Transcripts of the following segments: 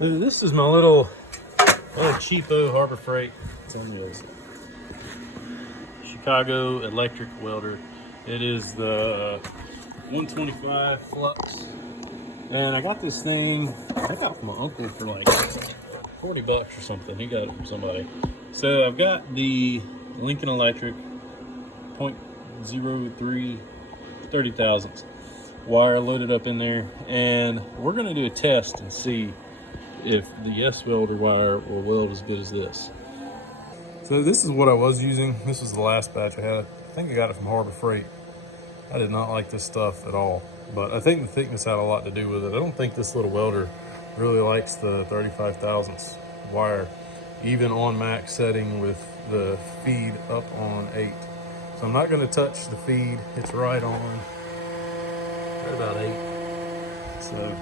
This is my little cheapo Harbor Freight. It's on wheels. Chicago electric welder. It is the 125 flux. And I got this thing, I got it from my uncle for like 40 bucks or something. He got it from somebody. So I've got the Lincoln Electric 0.03 30 thousandths wire loaded up in there, and we're going to do a test and see if the Yeswelder wire will weld as good as this. So this is what I was using. This was the last batch I had. I think I got it from Harbor Freight. I did not like this stuff at all, but I think the thickness had a lot to do with it. I don't think this little welder really likes the 35 thousandths wire, even on max setting with the feed up on 8. So I'm not going to touch the feed. It's right about 8. So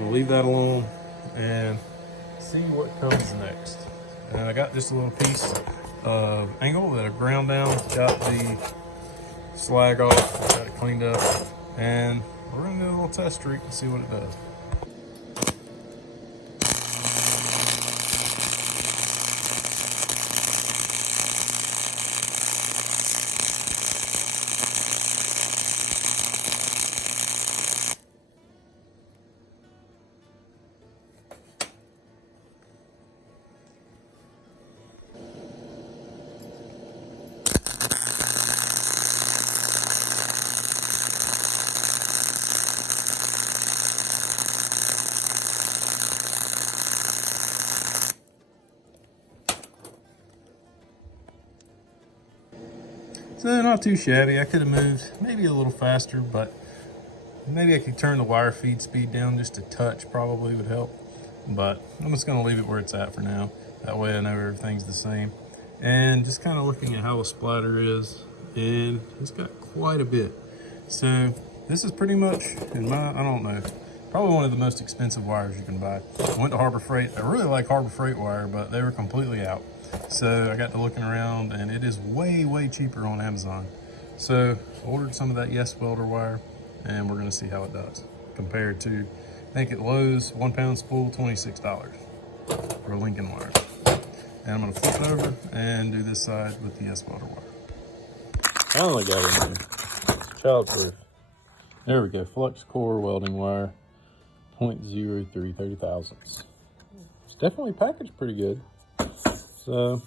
we'll leave that alone and see what comes next. And I got just a little piece of angle that I ground down, got the slag off, got it cleaned up, and we're gonna do a little test streak and see what it does. So not too shabby. I could have moved maybe a little faster, but maybe I could turn the wire feed speed down just a touch, probably would help. But I'm just gonna leave it where it's at for now. That way I know everything's the same. And just kind of looking at how the splatter is, and it's got quite a bit. So this is pretty much, in my, I don't know, probably one of the most expensive wires you can buy. I went to Harbor Freight. I really like Harbor Freight wire, but they were completely out. So I got to looking around, and it is way, way cheaper on Amazon. So I ordered some of that Yeswelder wire, and we're gonna see how it does compared to, I think at Lowe's, 1 pound spool, $26 for a Lincoln wire. And I'm gonna flip it over and do this side with the Yeswelder wire. I only got it in there. Childproof. There we go, flux core welding wire, 0.03 30 thousandths. It's definitely packaged pretty good. So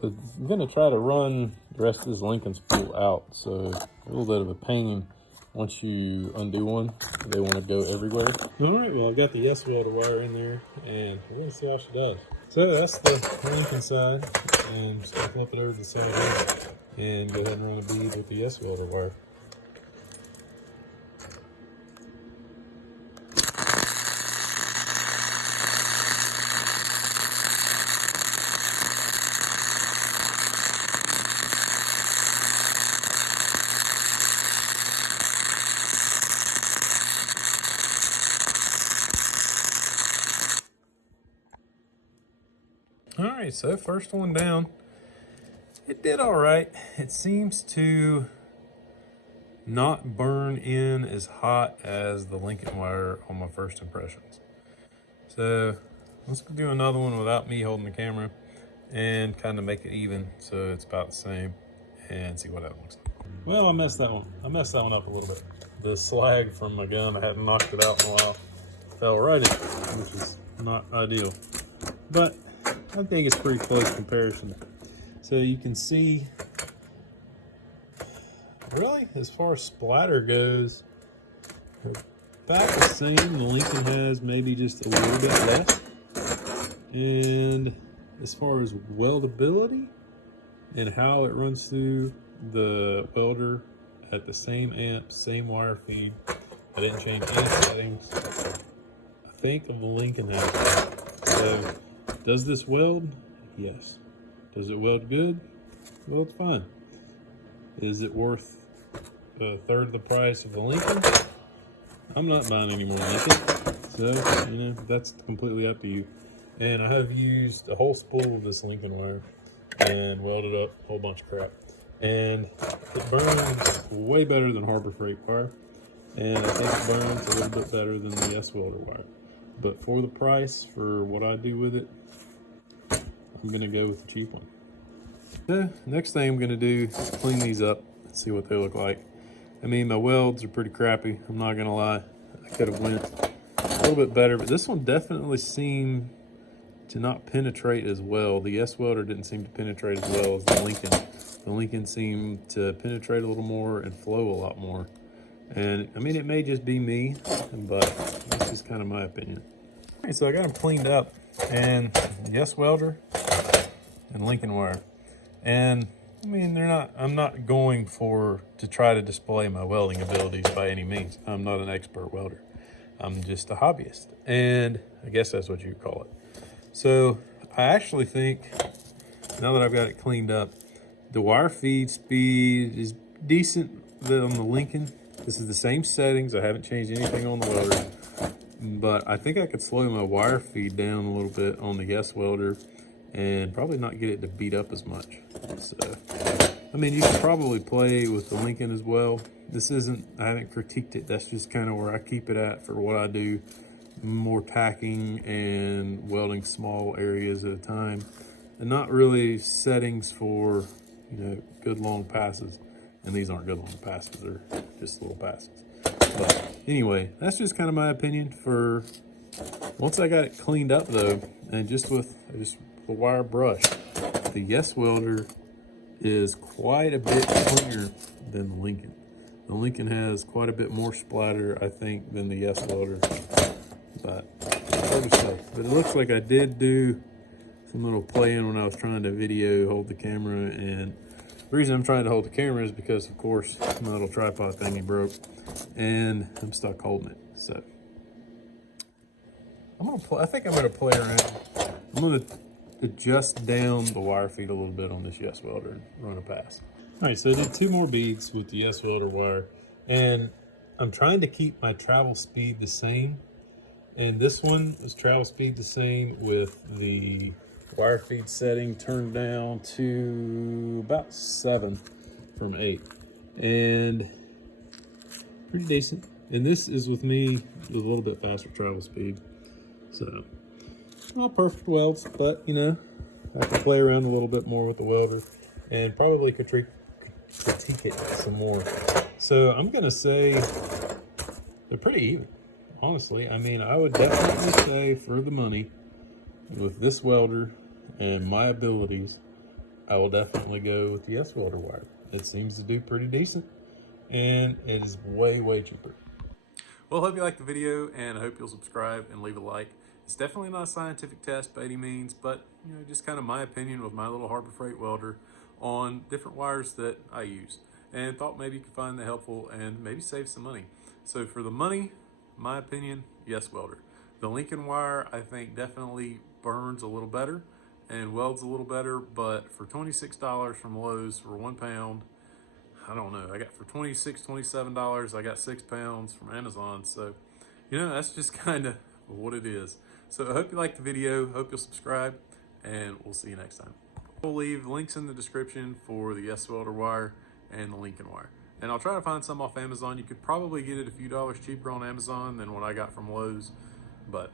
I'm gonna try to run the rest of this Lincoln spool out. So a little bit of a pain once you undo one. They want to go everywhere. All right, well I've got the Yeswelder wire in there, and we're gonna see how she does. So that's the Lincoln side, and I'm just gonna flip it over to the side here and go ahead and run a bead with the Yeswelder wire. All right, so first one down, it did all right. It seems to not burn in as hot as the Lincoln wire on my first impressions. So let's do another one without me holding the camera and kind of make it even so it's about the same and see what that looks like. Well, I messed that one up a little bit. The slag from my gun, I hadn't knocked it out in a while, fell right in, which is not ideal. But I think it's pretty close comparison. So you can see, really, as far as splatter goes, about the same. The Lincoln has maybe just a little bit less. And as far as weldability and how it runs through the welder at the same amp, same wire feed, I didn't change any settings. I think of the Lincoln has. So does this weld? Yes. Does it weld good? Well, it's fine. Is it worth a third of the price of the Lincoln? I'm not buying any more Lincoln. So, you know, that's completely up to you. And I have used a whole spool of this Lincoln wire and welded up a whole bunch of crap. And it burns way better than Harbor Freight wire. And I think it burns a little bit better than the Yeswelder wire. but for the price, for what I do with it, I'm gonna go with the cheap one. The next thing I'm gonna do is clean these up and see what they look like. I mean, my welds are pretty crappy, I'm not gonna lie. I could have went a little bit better, but this one definitely seemed to not penetrate as well. The Yeswelder didn't seem to penetrate as well as the Lincoln. The Lincoln seemed to penetrate a little more and flow a lot more. And I mean, it may just be me, but that's just kind of my opinion. All right, so I got them cleaned up, and Yeswelder and Lincoln wire. And I mean, I'm not going to try to display my welding abilities by any means. I'm not an expert welder. I'm just a hobbyist, and I guess that's what you call it. So I actually think, now that I've got it cleaned up, the wire feed speed is decent on the Lincoln. This is the same settings. I haven't changed anything on the welder, but I think I could slow my wire feed down a little bit on the Yeswelder and probably not get it to beat up as much. So, I mean, you can probably play with the Lincoln as well. This isn't, I haven't critiqued it. That's just kind of where I keep it at for what I do. More tacking and welding small areas at a time, and not really settings for, you know, good long passes. And these aren't good long passes, they're just little passes. But anyway, that's just kind of my opinion. For once I got it cleaned up though, and just with a wire brush, the Yeswelder is quite a bit cleaner than the Lincoln. The Lincoln has quite a bit more splatter, I think, than the Yeswelder. But hard to say. But it looks like I did do some little playing when I was trying to hold the camera, and the reason I'm trying to hold the camera is because, of course, my little tripod thingy broke, and I'm stuck holding it. So I think I'm gonna play around. I'm gonna adjust down the wire feed a little bit on this Yeswelder and run a pass. All right, so I did 2 more beads with the Yeswelder wire, and I'm trying to keep my travel speed the same. And this one was travel speed the same with the wire feed setting turned down to about 7 from 8. And pretty decent. And this is with me with a little bit faster travel speed. So, not perfect welds, but you know, I can play around a little bit more with the welder and probably critique it some more. So I'm gonna say they're pretty even. Honestly, I mean, I would definitely say for the money, with this welder and my abilities, I will definitely go with the Yeswelder wire. It seems to do pretty decent, and it is way, way cheaper. Well, I hope you liked the video, and I hope you'll subscribe and leave a like. It's definitely not a scientific test by any means, but you know, just kind of my opinion with my little Harbor Freight welder on different wires that I use, and thought maybe you could find that helpful and maybe save some money. So for the money, my opinion, Yeswelder. The Lincoln wire, I think, definitely burns a little better and welds a little better, but for $26 from Lowe's for 1 pound, I don't know. I got for $26, $27, I got 6 pounds from Amazon. So, you know, that's just kind of what it is. So I hope you liked the video. Hope you'll subscribe, and we'll see you next time. We'll leave links in the description for the Yeswelder wire and the Lincoln wire. And I'll try to find some off Amazon. You could probably get it a few dollars cheaper on Amazon than what I got from Lowe's, but